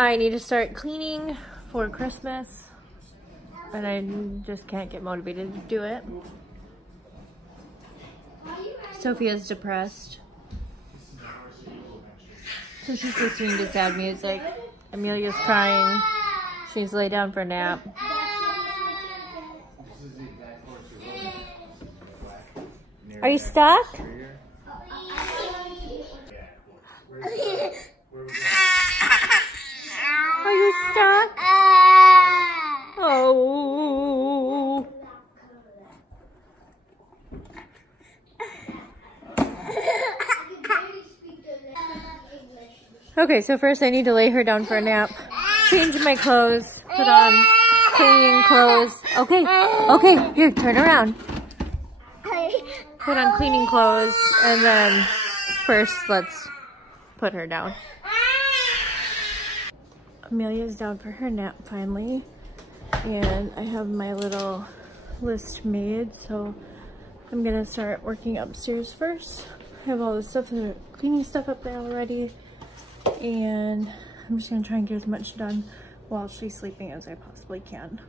I need to start cleaning for Christmas, and I just can't get motivated to do it. Sophia's depressed, so she's listening to sad music. Amelia's crying. She's laid down for a nap. Are you stuck? Are you stuck? Oh. Okay, so first I need to lay her down for a nap. Change my clothes. Put on cleaning clothes. Okay, okay, here, turn around. Put on cleaning clothes, and then first let's put her down. Amelia's down for her nap finally, and I have my little list made, so I'm gonna start working upstairs first. I have all the stuff, the cleaning stuff up there already, and I'm just gonna try and get as much done while she's sleeping as I possibly can.